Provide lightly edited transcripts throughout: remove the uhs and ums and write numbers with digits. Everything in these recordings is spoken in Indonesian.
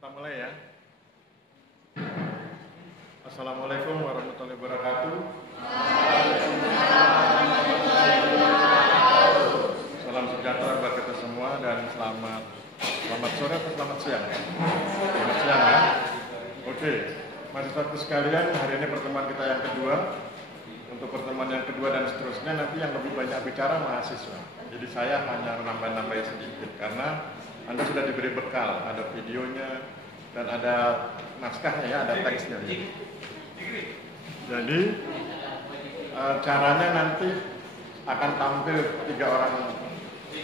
Kita mulai ya. Assalamualaikum warahmatullahi wabarakatuh. Salam sejahtera buat kita semua dan selamat sore atau selamat siang. Selamat siang ya. Oke, mahasiswa sekalian, hari ini pertemuan kita yang kedua. Untuk pertemuan yang kedua dan seterusnya nanti yang lebih banyak bicara mahasiswa. Jadi saya hanya menambah-nambah sedikit karena Anda sudah diberi bekal, ada videonya dan ada naskahnya ya, ada teksnya. Jadi caranya nanti akan tampil 3 orang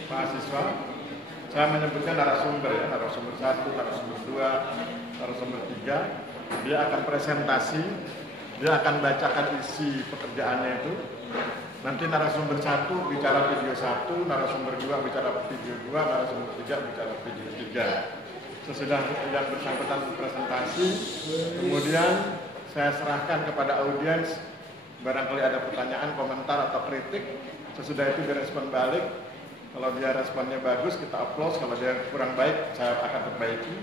mahasiswa. Saya menyebutnya narasumber ya, narasumber 1, narasumber 2, narasumber 3. Dia akan presentasi, dia akan bacakan isi pekerjaannya itu. Nanti narasumber 1 bicara video 1, narasumber 2 bicara video 2, narasumber 3 bicara video 3. Sesudah yang bersangkutan presentasi, kemudian saya serahkan kepada audiens, barangkali ada pertanyaan, komentar atau kritik. Sesudah itu direspon balik. Kalau dia responnya bagus, kita applause. Kalau dia kurang baik, saya akan perbaiki.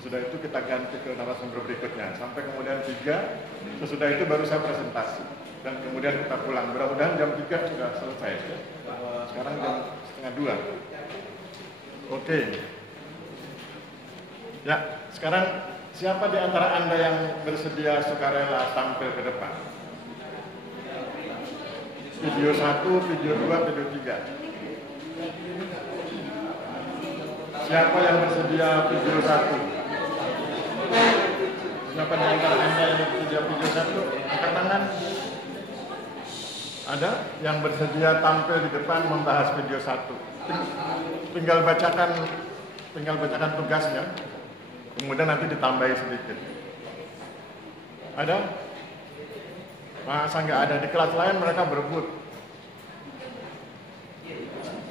Sesudah itu kita ganti ke narasumber berikutnya. Sampai kemudian 3, sesudah itu baru saya presentasi. Dan kemudian kita pulang. Mudah-mudahan jam 3 sudah selesai. Sekarang jam setengah 2. Oke. Ya, sekarang siapa di antara Anda yang bersedia sukarela tampil ke depan? Video 1, video 2, video 3. Siapa yang bersedia video 1? Siapa di antara Anda yang bersedia video 1? Angkat tangan. Ada yang bersedia tampil di depan membahas video 1. Tinggal bacakan tugasnya. Kemudian nanti ditambahi sedikit. Ada? Masa nggak ada? Di kelas lain mereka berebut.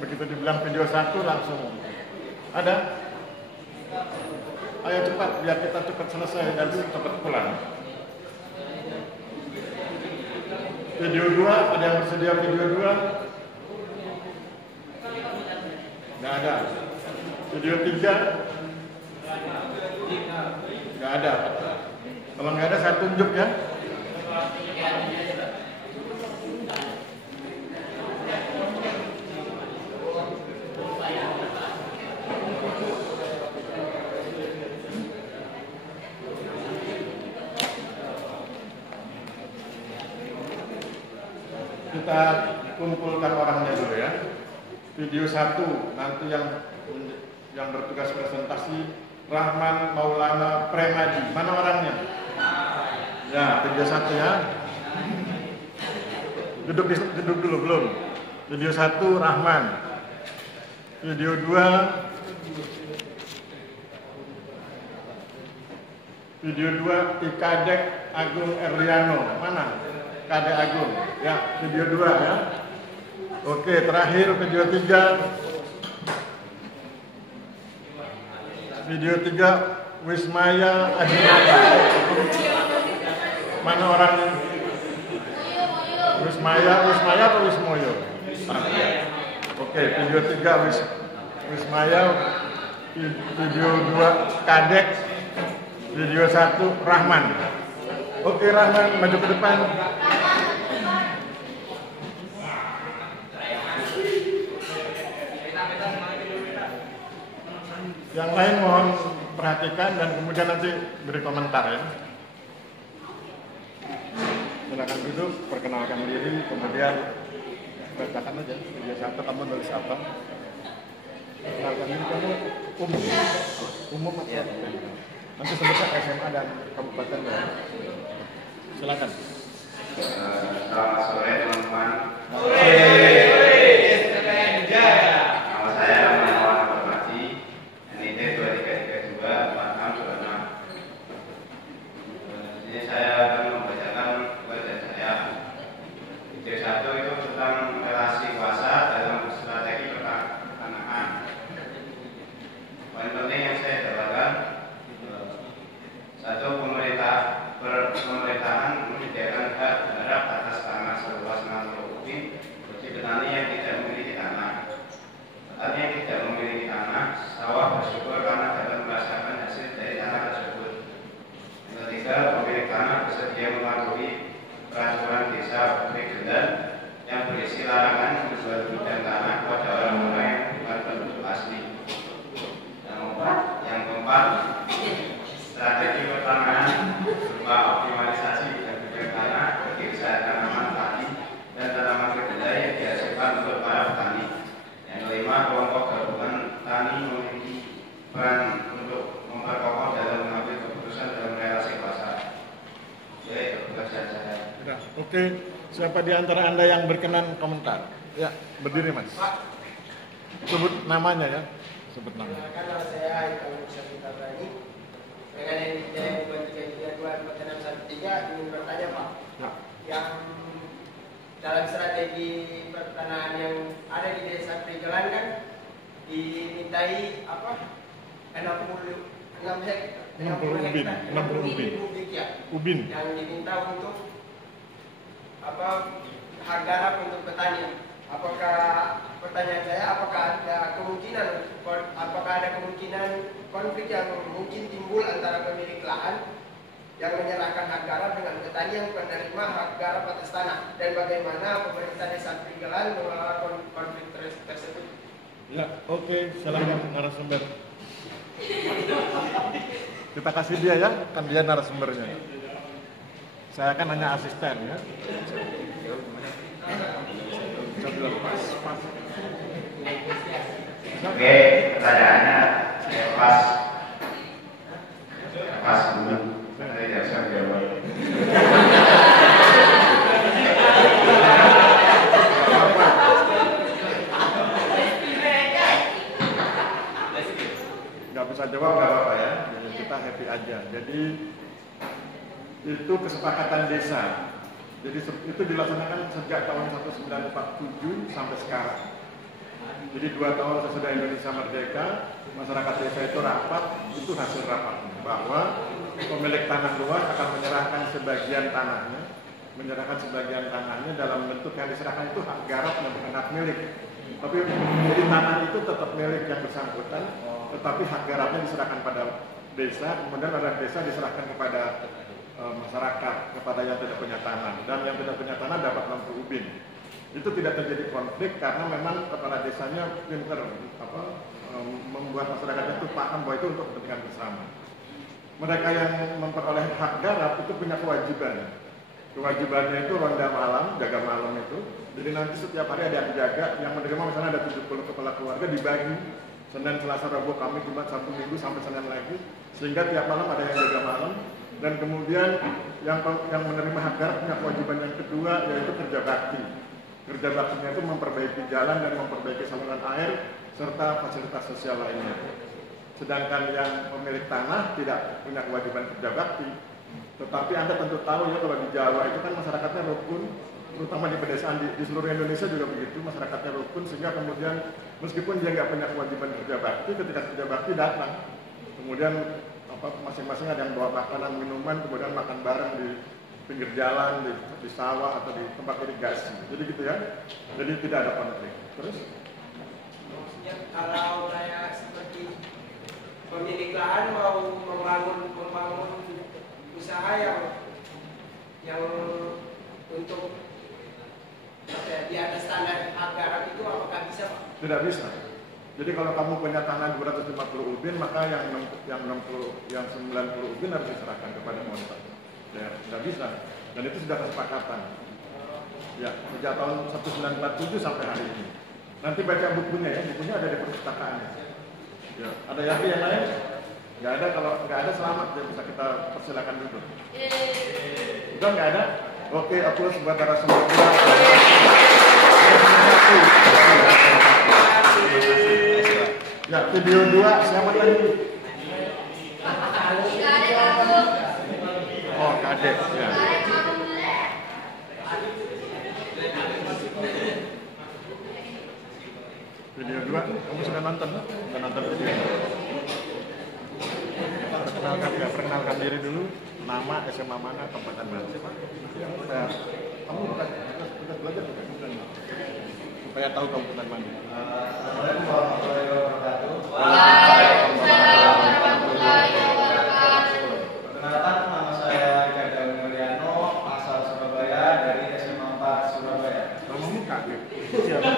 Begitu dibilang video 1 langsung. Ada? Ayo cepat, biar kita cepat selesai dan cepat pulang. Video 2, ada yang bersedia video 2? Nggak ada. Video 3? Nggak ada. Kalau nggak ada, saya tunjuk ya. Kita kumpulkan orangnya dulu ya. Video 1 nanti yang bertugas presentasi Rahman Maulana Premadi. Mana orangnya? Ya, video 1 ya. Duduk dulu belum. Video 1 Rahman. Video 2 Ikadek Agung Erliano. Mana? Kadek Agung. Ya, video 2 ya. Oke, terakhir video 3. Video 3 Wismaya Adinata. Mana orangnya? Wismaya atau Wismoyo? Oke, video 3 Wismaya. Video 2 Kadek. Video 1 Rahman. Oke, Rahman maju ke depan. Yang lain mohon perhatikan dan kemudian nanti beri komentar ya. Silakan duduk, perkenalkan diri, kemudian bacakan aja video 1 kamu nulis apa. Perkenalkan diri kamu umum atau apa? Nanti sebutkan SMA dan kabupaten ya. Silakan. Selamat sore teman-teman. Pemerintahan menyediakan hak terhadap atas tanah seluas 60 kubik peran untuk memperkokoh dalam mengambil keputusan dalam relasi kuasa. Ya, itu pekerjaan saya. Ya, oke, siapa di antara Anda yang berkenan komentar? Ya, berdiri Mas. Sebut namanya ya. Sebut namanya. Nama saya Ika Musafika Bani. Dengan NIM 23324613 ingin bertanya Pak. Ya. Yang dalam strategi pertanahan yang ada di Desa Prigelan kan dimintai apa? 60 ubin, 60 ubin. kubik ya. Ubin. Yang diminta untuk apa? Hak garap untuk petani. Apakah pertanyaan saya apakah ada kemungkinan konflik yang mungkin timbul antara pemilik lahan yang menyerahkan hak garap dengan petani yang menerima hak garap atas tanah, dan bagaimana pemerintah Desa Prigelan mengelola konflik tersebut? Ya, oke, silakan narasumber. Kita kasih dia ya, kan dia narasumbernya. Saya kan hanya asisten ya. Oke, pertanyaannya pas dulu. Saya tidak bisa jawab. Nggak bisa jawab nggak apa-apa ya. Kita happy aja. Jadi itu kesepakatan desa. Jadi itu dilaksanakan sejak tahun 1947 sampai sekarang. Jadi 2 tahun sesudah Indonesia merdeka, masyarakat desa itu rapat, itu hasil rapatnya bahwa pemilik tanah luas akan menyerahkan sebagian tanahnya dalam bentuk yang diserahkan itu hak garap dan bukan hak milik. Tapi jadi tanah itu tetap milik yang bersangkutan, tetapi hak garapnya diserahkan pada desa, kemudian pada desa diserahkan kepada masyarakat, kepada yang tidak punya tanah, dan yang tidak punya tanah dapat 60 ubin. Itu tidak terjadi konflik karena memang kepala desanya pintar membuat masyarakatnya itu paham bahwa itu untuk kepentingan bersama. Mereka yang memperoleh hak garap itu punya kewajiban. Kewajibannya itu ronda malam, jaga malam itu. Jadi nanti setiap hari ada yang jaga, yang menerima misalnya ada 70 kepala keluarga dibagi Senin, Selasa, Rabu, Kamis, Jumat, Sabtu, Minggu sampai Senin lagi, sehingga tiap malam ada yang jaga malam. Dan kemudian yang menerima hak garap punya kewajiban yang kedua, yaitu kerja bakti. Kerja baktinya itu memperbaiki jalan dan memperbaiki saluran air serta fasilitas sosial lainnya. Sedangkan yang pemilik tanah tidak punya kewajiban kerja bakti. Tetapi Anda tentu tahu ya, kalau di Jawa itu kan masyarakatnya rukun, terutama di pedesaan di seluruh Indonesia juga begitu, masyarakatnya rukun, sehingga kemudian meskipun dia nggak punya kewajiban kerja bakti, ketika kerja bakti datang, kemudian masing-masing ada yang bawa makanan, minuman, kemudian makan bareng di pinggir jalan, di sawah atau di tempat irigasi. Jadi gitu ya. Jadi tidak ada konflik. Terus? Ya, kalau kayak seperti pemilik lahan mau membangun usaha yang untuk di atas standar hak garap itu apakah bisa Pak? Tidak bisa. Jadi kalau kamu punya tanah 250 ubin, maka yang 90 ubin harus diserahkan kepada monster. Ya, tidak bisa. Dan itu sudah kesepakatan. Ya, sejak tahun 1947 sampai hari ini. Nanti baca bukunya ya, bukunya ada di perpustakaan. Ya, ada yang lain? Nggak ada. Kalau nggak ada selamat, ya bisa kita persilakan dulu. Udah nggak ada? Oke, aplaus buat narasumber kita. Ya, video 2 siapa tadi? Oh, Kadek ya. Video 2, kamu sudah nonton? Sudah nonton video? Perkenalkan diri dulu, nama, SMA mana, tempat Anda. Ya, kamu bukan belajar bukan? Supaya tahu kamu bukan mana. Assalamualaikum warahmatullahi wabarakatuh. Waalaikumsalam warahmatullahi wabarakatuh. Perkenalkan, nama saya Jadal Mulyano, asal Surabaya, dari SMA 4 Surabaya. Namamu Kadek? Siapa?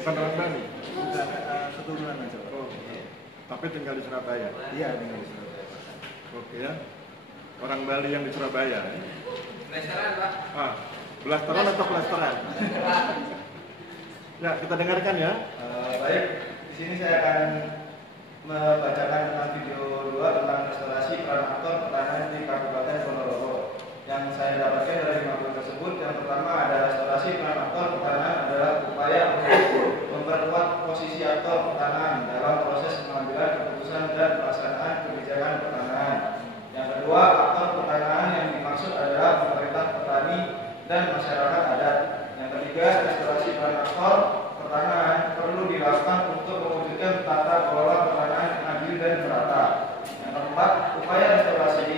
Bukan orang Bali? Keturunan aja. Oh, tapi tinggal di Surabaya? Iya, tinggal di Surabaya. Oke ya. Orang Bali yang di Surabaya ya? Restoran Pak. Blasteran atau blasteran? Ya, kita dengarkan ya. Baik, di sini saya akan membacakan tentang video 2 tentang restorasi peran aktor pertanian di Kabupaten Ponorogo. Yang saya dapatkan dari materi tersebut, yang pertama ada restorasi peran aktor pertanian adalah upaya untuk memperkuat posisi aktor pertanian dalam proses pengambilan keputusan dan pelaksanaan kebijakan pertanian. Yang kedua, aktor pertanian yang dimaksud adalah pemerintah, petani, dan masyarakat adat. Yang ketiga, restorasi peran aktor pertanian perlu dilakukan untuk mewujudkan tata kelola pertanian yang adil dan merata. Yang keempat, upaya restorasi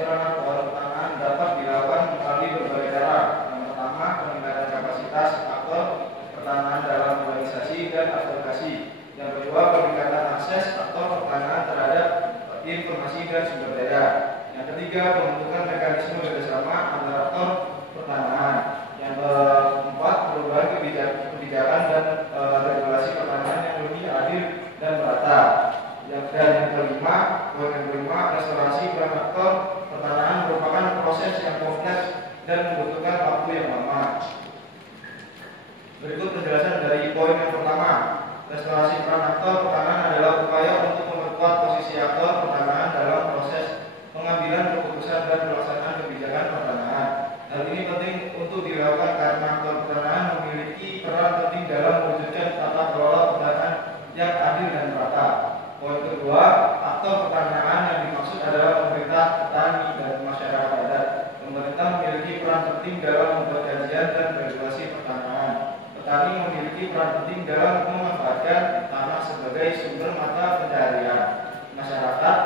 peran aktor pertanian dapat dilakukan melalui berbagai cara. Yang pertama, peningkatan kapasitas aktor pertanian dalam organisasi dan advokasi. Yang kedua, peningkatan akses aktor pertanian terhadap informasi dan sumber daya. Yang ketiga, pembentukan mekanisme kerjasama antara aktor pertanian. Yang keempat, perubahan kebijakan dan regulasi pertanian yang lebih adil dan merata. Dan yang kelima, restorasi peran aktor pertanian merupakan proses yang kompleks dan membutuhkan waktu yang lama. Berikut penjelasan dari poin yang pertama. Restorasi peran aktor pertanian adalah upaya untuk memperkuat posisi aktor pertanian dalam proses pengambilan keputusan dan pelaksanaan kebijakan pertanian. Hal ini penting untuk dilakukan karena aktor pertanian memiliki peran penting dalam mewujudkan tata kelola pertanian yang adil dan merata. Poin kedua, aktor pertanian yang dimaksud adalah pemerintah, petani, dan masyarakat adat. Pemerintah memiliki peran penting dalam membuat kajian dan regulasi pertanian. Petani memiliki peran penting dalam memanfaatkan tanah sebagai sumber mata pencaharian. Masyarakat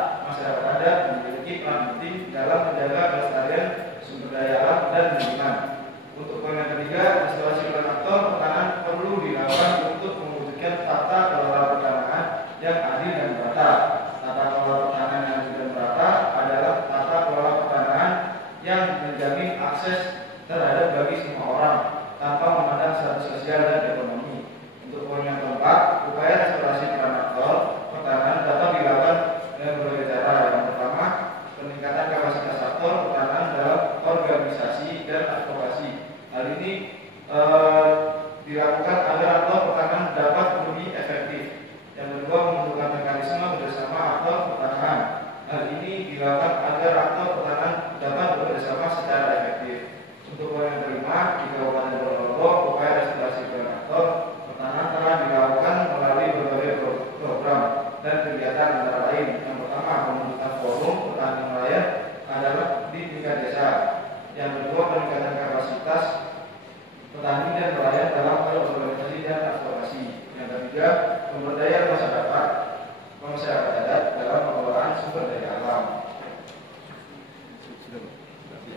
adat memiliki peran penting dalam menjaga kelestarian sumber daya alam dan lingkungan. Untuk poin yang ketiga, restorasi peran aktor pertanian perlu dilakukan untuk mewujudkan tata kelola pertanian yang adil dan merata. Tata kelola pertanian yang adil dan merata adalah tata kelola pertanian yang menjamin akses terhadap bagi semua orang tanpa memandang status sosial dan ekonomi. Untuk poin yang keempat, upaya restorasi peran aktor pertanian dapat dilakukan dengan berbagai cara. Yang pertama, peningkatan kapasitas aktor pertanian dalam organisasi dan advokasi. Hal ini dilakukan agar aktor pertanian dapat lebih efektif. Yang kedua, membentukkan mekanisme bersama aktor pertanian. Hal ini dilakukan agar aktor pertanian dapat bekerjasama secara efektif. Untuk poin yang kelima, di Kabupaten Ponorogo, upaya restorasi peran aktor pertanian telah dilakukan melalui berbagai program dan kegiatan antara lain. Yang pertama, pembentukan forum petani nelayan adalah di tingkat desa. Yang kedua, peningkatan kapasitas petani dan nelayan dalam organisasi dan advokasi. Yang ketiga, pemberdayaan masyarakat adat dalam pengelolaan sumber daya alam.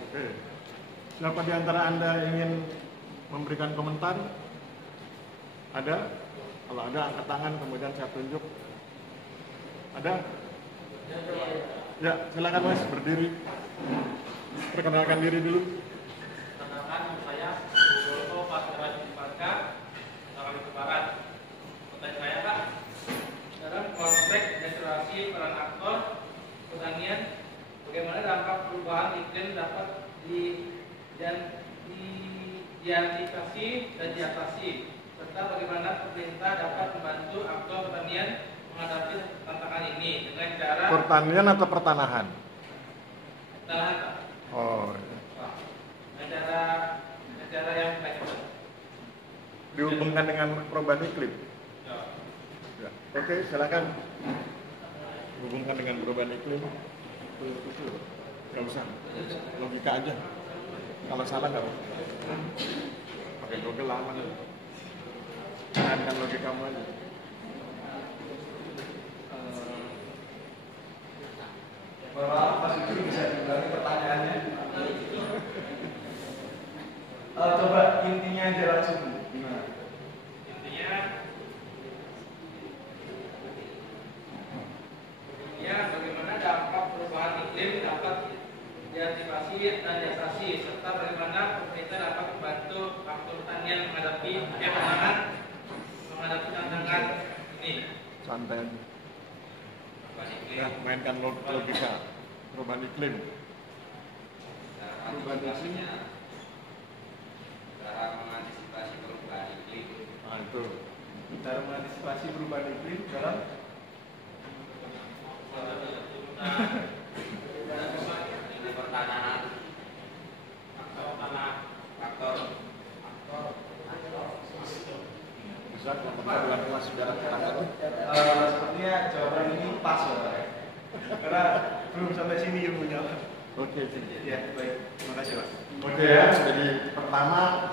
Oke. Siapa di antara Anda ingin memberikan komentar? Ada? Kalau ada, angkat tangan, kemudian saya tunjuk. Ada? Ya, silakan Mas, berdiri. Perkenalkan diri dulu. Perkenalkan, saya Golko Pastora Jumparka, Kalimantan Barat. Pertanyaan saya, Pak, dalam konteks restorasi peran aktor pertanian, bagaimana dampak perubahan iklim dapat diantisipasi dan diatasi, serta bagaimana pemerintah dapat membantu aktor pertanian menghadapi tantangan ini dengan cara Pertanian atau pertanahan? pertanahan, Pak. Oh, Dengan cara yang baik. dihubungkan dengan perubahan iklim. Ya. Ya. Oke, silakan. Hubungkan dengan perubahan iklim. Gak usah, logika aja. Kalau salah nggak apa-apa. Pakai Google lama. Dengan logikamu aja. Maaf, Mas Ibu bisa diulangi pertanyaannya. Coba intinya aja langsung. Gimana? Intinya bagaimana dampak perubahan iklim dapat diantisipasi dan diatasi, serta bagaimana pemerintah dapat membantu aktor pertanian menghadapi tantangan ini. Santai. Perubahan iklim. Ya, mainkan logika. Perubahan iklim. Perubahan iklimnya, cara mengantisipasi perubahan iklim. Nah, itu. Cara mengantisipasi perubahan iklim dalam pas ya Pak. Karena belum sampai sini ilmunya. Oke. Ya, baik. Terima kasih Pak. Oke ya, jadi pertama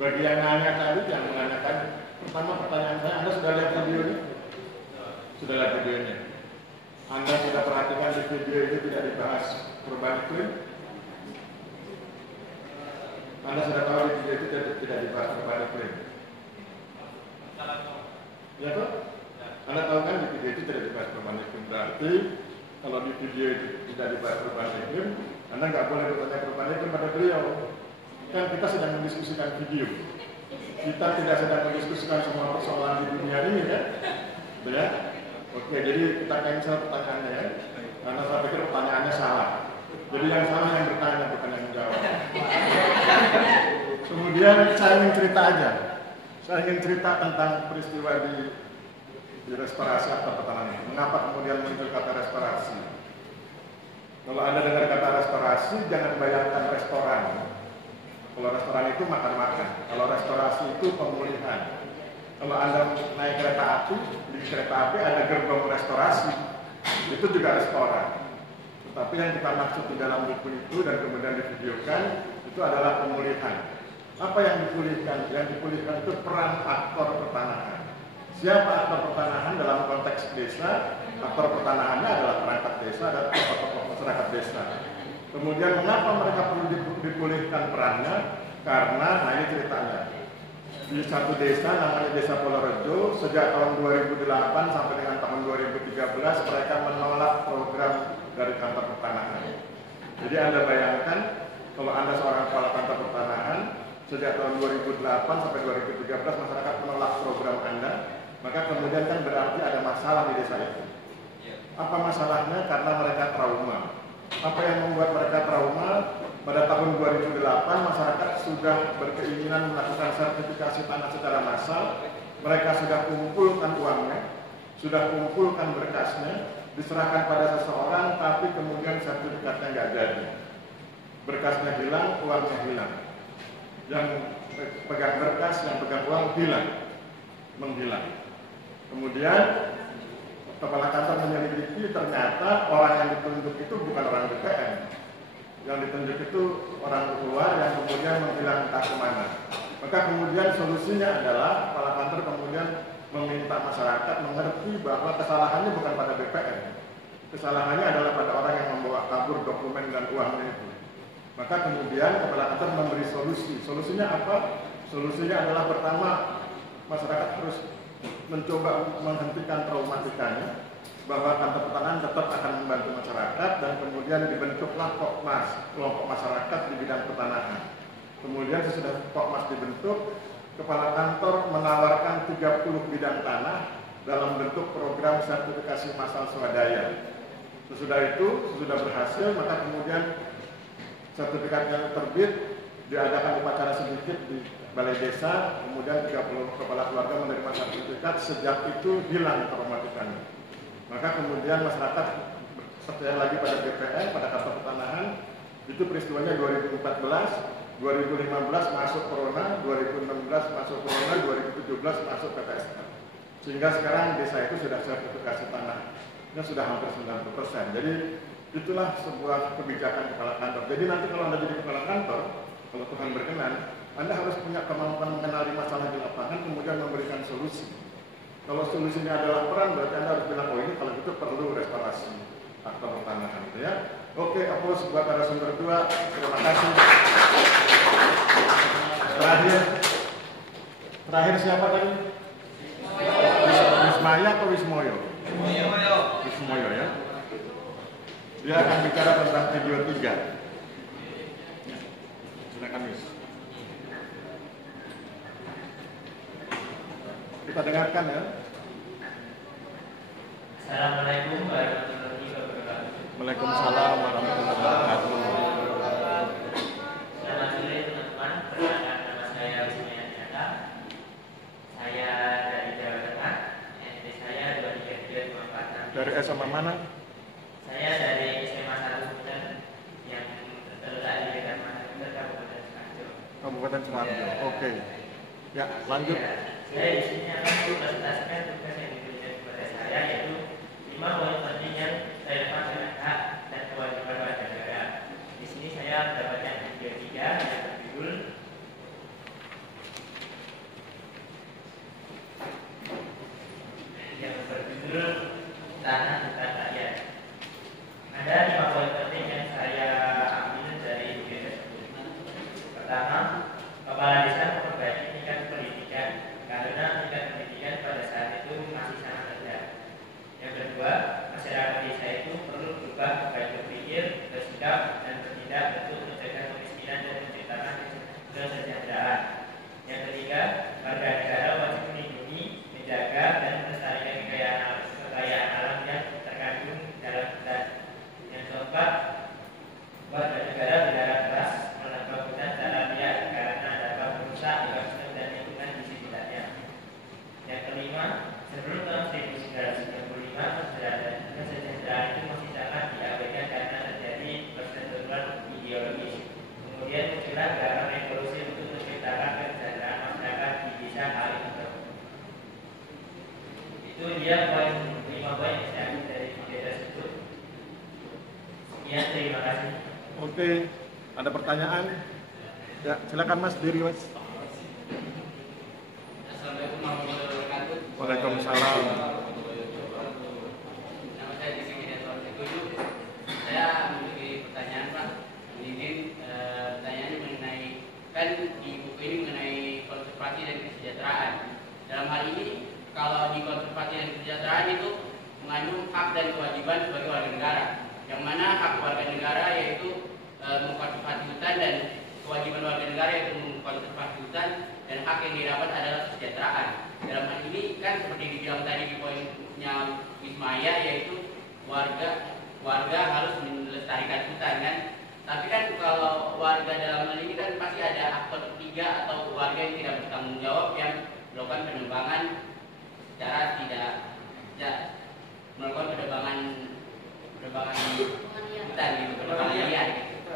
bagi yang nanya tadi, yang menanyakan, pertama pertanyaan saya, Anda sudah lihat videonya? Sudah lihat videonya? Anda sudah perhatikan di video itu tidak dibahas perubahan iklim? Anda sudah tahu di video itu tidak dibahas perubahan iklim? Ya toh? Anda tahu kan di video itu tidak dibahas perubahan iklim. Berarti kalau di video itu tidak dibahas perubahan iklim, Anda nggak boleh bertanya perubahan iklim pada beliau. Kan kita sedang mendiskusikan video. Kita tidak sedang mendiskusikan semua persoalan di dunia ini ya. Betul ya? Oke, jadi kita cancel pertanyaannya ya. Karena saya pikir pertanyaannya salah. Jadi yang salah yang bertanya bukan yang menjawab. Kemudian saya ingin cerita aja. Saya ingin cerita tentang peristiwa di restorasi atau pertanahan. Mengapa kemudian muncul kata restorasi? Kalau Anda dengar kata restorasi, jangan bayangkan restoran. Kalau restoran itu makan-makan. Kalau restorasi itu pemulihan. Kalau Anda naik kereta api, di kereta api ada gerbong restorasi. Itu juga restoran. Tetapi yang kita maksud di dalam buku itu dan kemudian divideokan, itu adalah pemulihan. Apa yang dipulihkan? Yang dipulihkan itu peran aktor pertanahan. Siapa aktor pertanahan dalam konteks desa? Aktor pertanahannya adalah perangkat desa dan tokoh-tokoh masyarakat desa. Kemudian mengapa mereka perlu dipulihkan perannya? Karena, nah ini ceritanya. Di satu desa namanya Desa Polorejo, sejak tahun 2008 sampai dengan tahun 2013 mereka menolak program dari kantor pertanahan. Jadi Anda bayangkan kalau Anda seorang kepala kantor pertanahan, sejak tahun 2008 sampai 2013 masyarakat menolak program Anda, maka kemudian kan berarti ada masalah di desa itu. Apa masalahnya? Karena mereka trauma. Apa yang membuat mereka trauma? Pada tahun 2008 masyarakat sudah berkeinginan melakukan sertifikasi tanah secara massal. Mereka sudah kumpulkan uangnya, sudah kumpulkan berkasnya, diserahkan pada seseorang, tapi kemudian sertifikatnya nggak jadi. Berkasnya hilang, uangnya hilang. Yang pegang berkas, yang pegang uang hilang, menghilang. Kemudian kepala kantor menyelidiki, ternyata orang yang ditunjuk itu bukan orang BPN. Yang ditunjuk itu orang luar yang kemudian menghilang entah kemana. Maka kemudian solusinya adalah kepala kantor kemudian meminta masyarakat mengerti bahwa kesalahannya bukan pada BPN. Kesalahannya adalah pada orang yang membawa kabur dokumen dan uangnya itu. Maka kemudian kepala kantor memberi solusi. Solusinya apa? Solusinya adalah pertama, masyarakat harus mencoba menghentikan traumatikanya, bahwa kantor pertanahan tetap akan membantu masyarakat, dan kemudian dibentuklah Kokmas, kelompok masyarakat di bidang pertanahan. Kemudian sesudah Kokmas dibentuk, kepala kantor menawarkan 30 bidang tanah dalam bentuk program sertifikasi massal swadaya. Sesudah itu, sesudah berhasil, maka kemudian sertifikatnya terbit, diadakan upacara sedikit di balai desa, kemudian 30 kepala keluarga menerima sertifikat. Sejak itu hilang traumatikannya. Maka kemudian masyarakat percaya lagi pada BPN, pada kantor pertanahan. Itu peristiwanya 2014, 2015 masuk corona, 2016 masuk corona, 2017 masuk PPSK. Sehingga sekarang desa itu sudah sertifikasi tanahnya sudah hampir 90%. Jadi itulah sebuah kebijakan kepala kantor. Jadi nanti kalau Anda jadi kepala kantor, kalau Tuhan berkenan, Anda harus punya kemampuan mengenali masalah di lapangan, kemudian memberikan solusi. Kalau solusinya adalah peran, berarti Anda harus bilang, oh ini kalau gitu perlu restorasi aktor pertanahan gitu ya. Oke, aplaus buat narasumber 2. Terima kasih. Terakhir siapa tadi? Wismaya atau Wismoyo? Wismoyo ya. Dia akan bicara tentang video 3. Silakan Wis. Kita dengarkan ya. Assalamualaikum warahmatullahi wabarakatuh. Waalaikumsalam warahmatullahi wabarakatuh. Selamat sore teman-teman. Perkenalkan nama saya Wismaya Jaka. Saya dari Jawa Tengah. SD saya 2324. Dari SMA mana? Saya dari SMA 1 Butan yang terletak di dekat Makassar, Kabupaten Semarang. Kabupaten Semarang. Oke. Ya, lanjut. Saya di sini akan mempresentasikan tugas yang diberikan kepada saya, yaitu 5 tanah hutan rakyat. Ada 5 poin penting yang saya ambil dari video tersebut. Pertama, kepala desa memperbaiki tingkat pendidikan karena tingkat pendidikan pada saat itu masih sangat rendah. Yang kedua, masyarakat desa itu perlu berubah pola berpikir, bersikap, dan bertindak untuk mencegah kemiskinan dan menciptakan kesejahteraan. Yang ketiga, warga negara wajib melindungi, menjaga, dan melestarikan kekayaan alam yang terkandung dalam hutan. Yang keempat, warga negara berharap keras menebang hutan secara liar karena dapat merusak ekosistem dan lingkungan di sekitarnya. Yang kelima, sebelum tahun 1995, kesejahteraan itu masih sangat diabaikan karena terjadi perseteruan ideologis. Kemudian muncullah gerakan revolusi untuk menciptakan kesejahteraan masyarakat di desa Kalimantan. Itu dia 5 poin yang saya ambil dari video tersebut. Sekian, terima kasih. Oke, ada pertanyaan? Ya, silakan Mas, diri Mas. Assalamualaikum warahmatullahi wabarakatuh. Waalaikumsalam. Nama saya Diki Network Setuju. Saya memiliki pertanyaan Pak. Ini pertanyaannya mengenai, kan di buku ini mengenai konservasi dan kesejahteraan. Dalam hal ini, kalau di konservasi dan kesejahteraan itu mengandung hak dan kewajiban sebagai warga negara. Yang mana hak warga negara yaitu mengkonservasi hutan dan kewajiban warga negara yaitu mengkonservasi hutan, dan hak yang didapat adalah kesejahteraan. Dalam hal ini kan seperti dibilang tadi di poinnya Wismaya, yaitu warga harus melestarikan hutan kan. Tapi kan kalau warga dalam hal ini kan pasti ada aktor ketiga atau warga yang tidak bertanggung jawab yang melakukan penebangan secara tidak melakukan penebangan hutan gitu, penebangan liar gitu.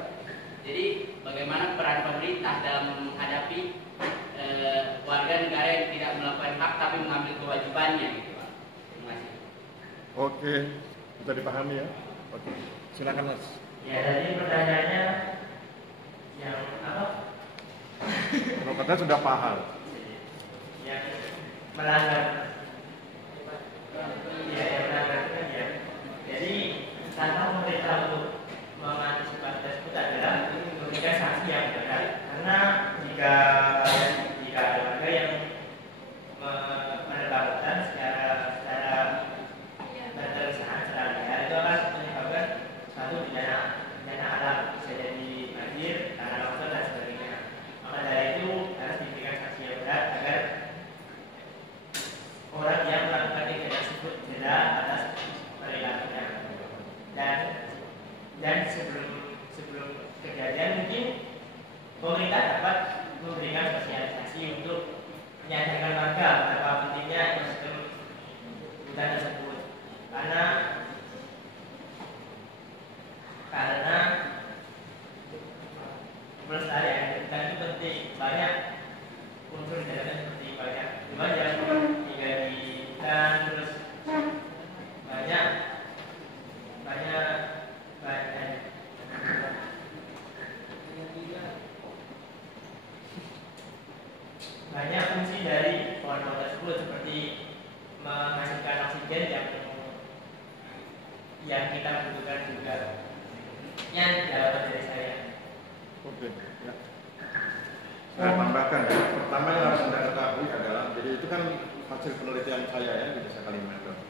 Jadi bagaimana peran pemerintah dalam menghadapi warga negara yang tidak melakukan hak tapi mengambil kewajibannya gitu Pak. Terima kasih. Oke, bisa dipahami ya? Oke, silakan Mas. Ya, tadi pertanyaannya yang apa? Kalau katanya sudah paham. Yang melanggar. Ya, yang melanggar itu kan ya. Jadi tantangan pemerintah untuk mengantisipasi tersebut adalah memberikan sanksi yang benar. Karena jika ada warga yang menebang hutan secara berterusan secara liar, itu akan menyebabkan suatu bencana alam, bisa jadi banjir, tanah longsor dan sebagainya. Maka dari itu harus diberikan sanksi yang berat agar orang yang melakukan kegiatan tersebut jelas atas perilakunya. Dan sebelum kejadian mungkin pemerintah dapat memberikan sosialisasi untuk menyadarkan warga betapa pentingnya ekosistem hutan tersebut. Karena pelestarian hutan itu penting, banyak unsur di dalamnya seperti banyak tinggal di hutan, terus banyak fungsi dari pohon-pohon tersebut seperti menghasilkan oksigen yang kita butuhkan juga. Yang jawaban dari saya. Oke, ya. Saya tambahkan ya. Pertama yang harus Anda ketahui adalah, jadi itu kan hasil penelitian saya ya di Desa Kalimendong.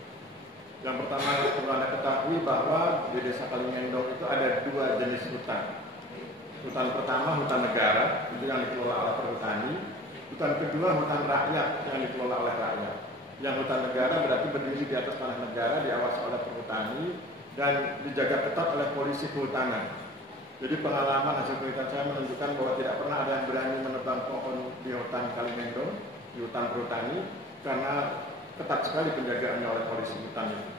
Yang pertama perlu Anda ketahui bahwa di Desa Kalimendong itu ada 2 jenis hutan. Hutan pertama hutan negara, itu yang dikelola oleh perhutani. Hutan kedua hutan rakyat yang dikelola oleh rakyat. Yang hutan negara berarti berdiri di atas tanah negara, diawasi oleh perhutani dan dijaga ketat oleh polisi kehutanan. Jadi pengalaman hasil penelitian saya menunjukkan bahwa tidak pernah ada yang berani menebang pohon di hutan Kalimendong, di hutan perhutani, karena ketat sekali penjagaannya oleh polisi hutan itu.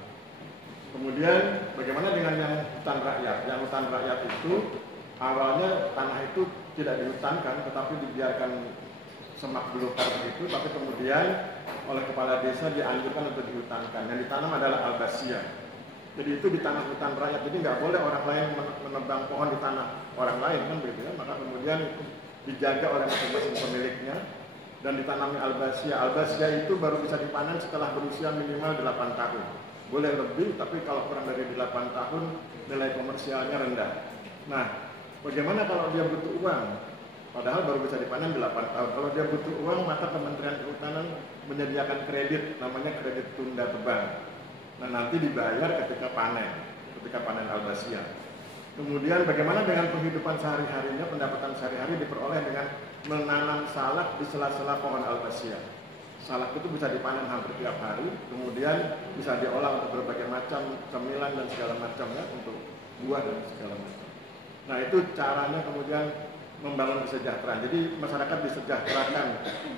Kemudian bagaimana dengan yang hutan rakyat? Yang hutan rakyat itu awalnya tanah itu tidak dihutankan, tetapi dibiarkan semak belukar begitu, tapi kemudian oleh kepala desa dianjurkan untuk dihutankan. Yang ditanam adalah albasia. Jadi itu di tanah hutan rakyat, jadi nggak boleh orang lain menebang pohon di tanah orang lain kan begitu ya. Maka kemudian itu dijaga oleh masing-masing pemiliknya dan ditanami albasia. Albasia itu baru bisa dipanen setelah berusia minimal 8 tahun. boleh lebih, tapi kalau kurang dari 8 tahun nilai komersialnya rendah. Nah, bagaimana kalau dia butuh uang? Padahal baru bisa dipanen 8 tahun. Kalau dia butuh uang, maka Kementerian Kehutanan menyediakan kredit, namanya kredit tunda tebang. Nah, nanti dibayar ketika panen albasia. Kemudian bagaimana dengan penghidupan sehari-harinya, pendapatan sehari-hari diperoleh dengan menanam salak di sela-sela pohon albasia. Salak itu bisa dipanen hampir tiap hari, kemudian bisa diolah untuk berbagai macam cemilan dan segala macamnya, untuk buah dan segala macam. Nah, itu caranya kemudian membangun kesejahteraan. Jadi masyarakat disejahterakan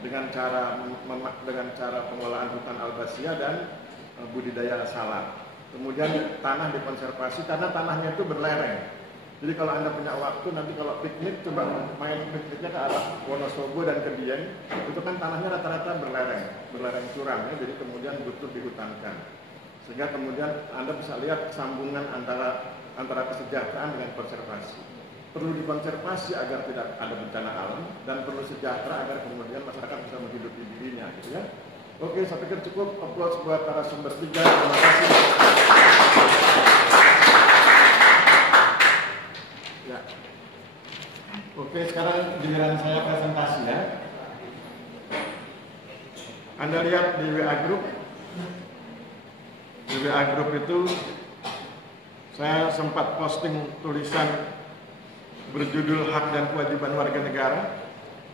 dengan cara pengelolaan hutan albasia dan budidaya salak. Kemudian tanah dikonservasi karena tanahnya itu berlereng. Jadi kalau Anda punya waktu, nanti kalau piknik, coba main pikniknya ke arah Wonosobo dan ke Dieng, itu kan tanahnya rata-rata berlereng curam ya, jadi kemudian butuh dihutankan. Sehingga kemudian Anda bisa lihat sambungan antara kesejahteraan dengan konservasi. Perlu dikonservasi agar tidak ada bencana alam, dan perlu sejahtera agar kemudian masyarakat bisa menghidupi dirinya, gitu ya. Oke, saya pikir cukup. Aplaus buat narasumber 3. Terima kasih. Ya. Oke, sekarang giliran saya presentasi ya. Anda lihat di WA Group. Di WA Group itu saya sempat posting tulisan berjudul Hak dan Kewajiban Warga Negara.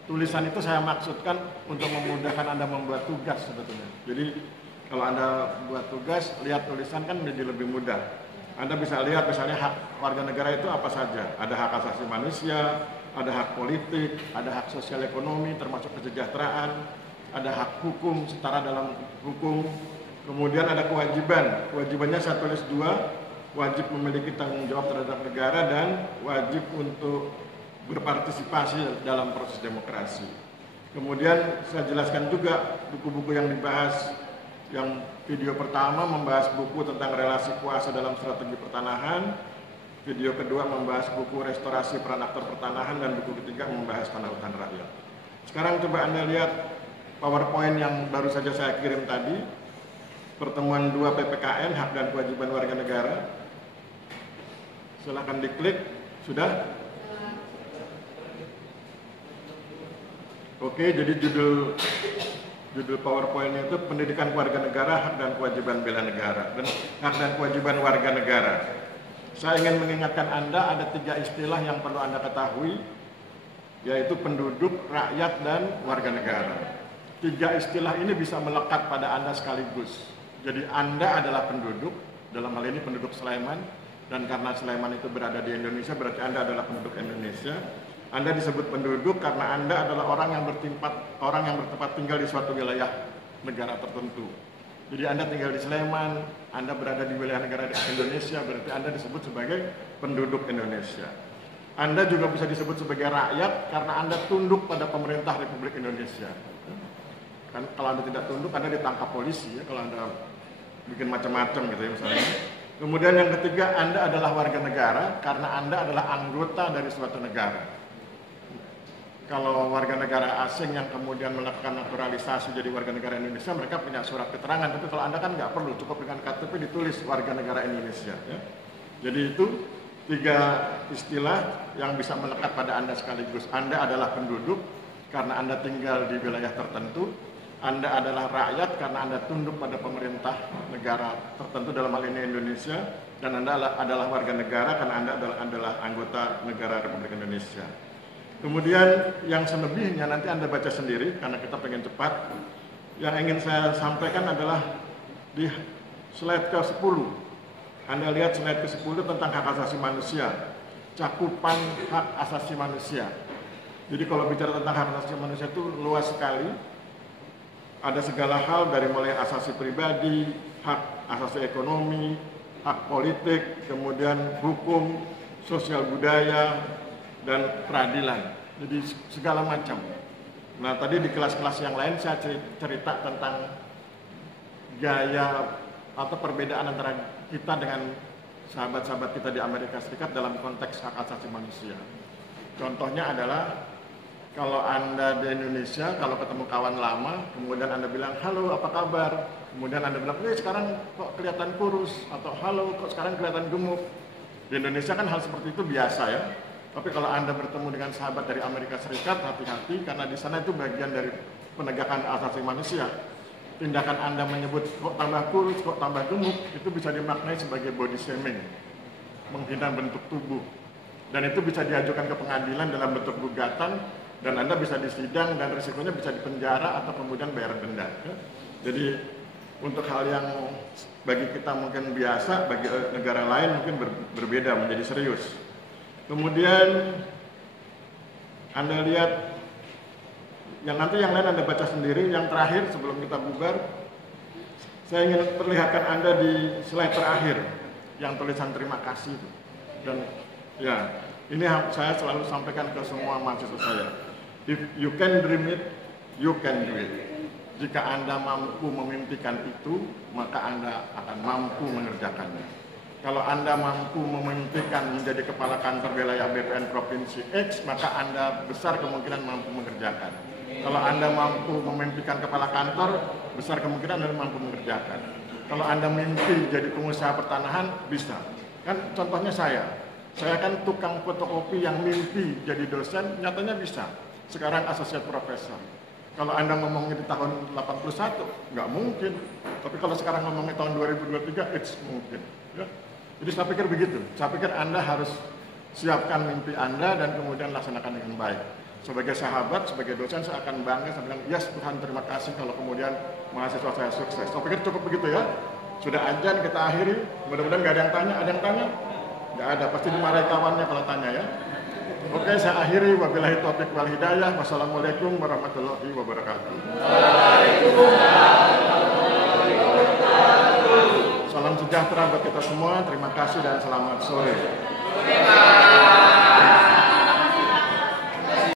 Tulisan itu saya maksudkan untuk memudahkan Anda membuat tugas sebetulnya. Jadi kalau Anda buat tugas, lihat tulisan kan menjadi lebih mudah. Anda bisa lihat misalnya hak warga negara itu apa saja. Ada hak asasi manusia, ada hak politik, ada hak sosial ekonomi termasuk kesejahteraan, ada hak hukum, setara dalam hukum. Kemudian ada kewajiban. Kewajibannya saya tulis 2, wajib memiliki tanggung jawab terhadap negara dan wajib untuk berpartisipasi dalam proses demokrasi. Kemudian saya jelaskan juga buku-buku yang dibahas. Yang video pertama membahas buku tentang relasi kuasa dalam strategi pertanahan, video kedua membahas buku restorasi peran aktor pertanahan, dan buku ketiga membahas tanah hutan rakyat. Sekarang coba Anda lihat PowerPoint yang baru saja saya kirim tadi, pertemuan 2 PPKN, hak dan kewajiban warga negara. Silahkan diklik. Sudah? Oke, jadi judul PowerPoint itu pendidikan keluarga negara, hak dan kewajiban bela negara, dan hak dan kewajiban warga negara. Saya ingin mengingatkan Anda ada 3 istilah yang perlu Anda ketahui, yaitu penduduk, rakyat, dan warga negara. 3 istilah ini bisa melekat pada Anda sekaligus. Jadi Anda adalah penduduk, dalam hal ini penduduk Sleman, dan karena Sleman itu berada di Indonesia, berarti Anda adalah penduduk Indonesia. Anda disebut penduduk karena Anda adalah orang yang bertempat tinggal di suatu wilayah negara tertentu. Jadi Anda tinggal di Sleman, Anda berada di wilayah negara di Indonesia, berarti Anda disebut sebagai penduduk Indonesia. Anda juga bisa disebut sebagai rakyat karena Anda tunduk pada pemerintah Republik Indonesia. Kan kalau Anda tidak tunduk, Anda ditangkap polisi ya, kalau Anda bikin macam-macam gitu ya misalnya. Kemudian yang ketiga, Anda adalah warga negara karena Anda adalah anggota dari suatu negara. Kalau warga negara asing yang kemudian melakukan naturalisasi jadi warga negara Indonesia, mereka punya surat keterangan. Tapi kalau Anda kan nggak perlu, cukup dengan KTP ditulis warga negara Indonesia. Ya. Jadi itu 3 istilah yang bisa melekat pada Anda sekaligus. Anda adalah penduduk karena Anda tinggal di wilayah tertentu. Anda adalah rakyat karena Anda tunduk pada pemerintah negara tertentu, dalam hal ini Indonesia. Dan Anda adalah warga negara karena Anda adalah anggota negara Republik Indonesia. Kemudian yang selebihnya nanti Anda baca sendiri karena kita pengen cepat. Yang ingin saya sampaikan adalah di slide ke-10. Anda lihat slide ke-10 tentang hak asasi manusia. Cakupan hak asasi manusia. Jadi kalau bicara tentang hak asasi manusia itu luas sekali. Ada segala hal dari mulai asasi pribadi, hak asasi ekonomi, hak politik, kemudian hukum, sosial budaya, dan peradilan. Jadi segala macam. Nah tadi di kelas-kelas yang lain saya cerita tentang gaya atau perbedaan antara kita dengan sahabat-sahabat kita di Amerika Serikat dalam konteks hak asasi manusia. Contohnya adalah Kalau Anda di Indonesia, kalau ketemu kawan lama, kemudian Anda bilang, halo apa kabar? Kemudian Anda bilang, sekarang kok kelihatan kurus? Atau halo kok sekarang kelihatan gemuk? Di Indonesia kan hal seperti itu biasa ya. Tapi kalau Anda bertemu dengan sahabat dari Amerika Serikat, hati-hati karena di sana itu bagian dari penegakan asasi manusia. Tindakan Anda menyebut kok tambah kurus, kok tambah gemuk, itu bisa dimaknai sebagai body shaming, menghina bentuk tubuh. Dan itu bisa diajukan ke pengadilan dalam bentuk gugatan, dan Anda bisa disidang dan risikonya bisa dipenjara atau kemudian bayar denda. Jadi untuk hal yang bagi kita mungkin biasa, bagi negara lain mungkin berbeda, menjadi serius. Kemudian Anda lihat yang nanti yang lain Anda baca sendiri. Yang terakhir sebelum kita bubar, saya ingin perlihatkan Anda di slide terakhir yang tulisan terima kasih. Dan ya, ini saya selalu sampaikan ke semua mahasiswa saya. If you can dream it, you can do it. Jika Anda mampu memimpikan itu, maka Anda akan mampu mengerjakannya. Kalau Anda mampu memimpikan menjadi kepala kantor wilayah BPN Provinsi X, maka Anda besar kemungkinan mampu mengerjakan. Kalau Anda mampu memimpikan kepala kantor, besar kemungkinan Anda mampu mengerjakan. Kalau Anda mimpi jadi pengusaha pertanahan, bisa. Kan contohnya saya kan tukang fotokopi yang mimpi jadi dosen, nyatanya bisa. Sekarang asosiat profesor. Kalau Anda ngomongnya di tahun 81, nggak mungkin. Tapi kalau sekarang ngomongnya tahun 2023, it's mungkin. Ya. Jadi saya pikir begitu. Saya pikir Anda harus siapkan mimpi Anda dan kemudian laksanakan dengan baik. Sebagai sahabat, sebagai dosen, saya akan bangga. Saya bilang, yes Tuhan terima kasih kalau kemudian mahasiswa saya sukses. Saya pikir cukup begitu ya. Sudah azan, kita akhiri. Mudah-mudahan nggak ada yang tanya. Ada yang tanya? Nggak ada. Pasti dimarahi kawannya kalau tanya ya. Oke, saya akhiri. Wabillahi taufiq wal hidayah. Wassalamualaikum warahmatullahi wabarakatuh. Salam sejahtera buat kita semua. Terima kasih dan selamat sore.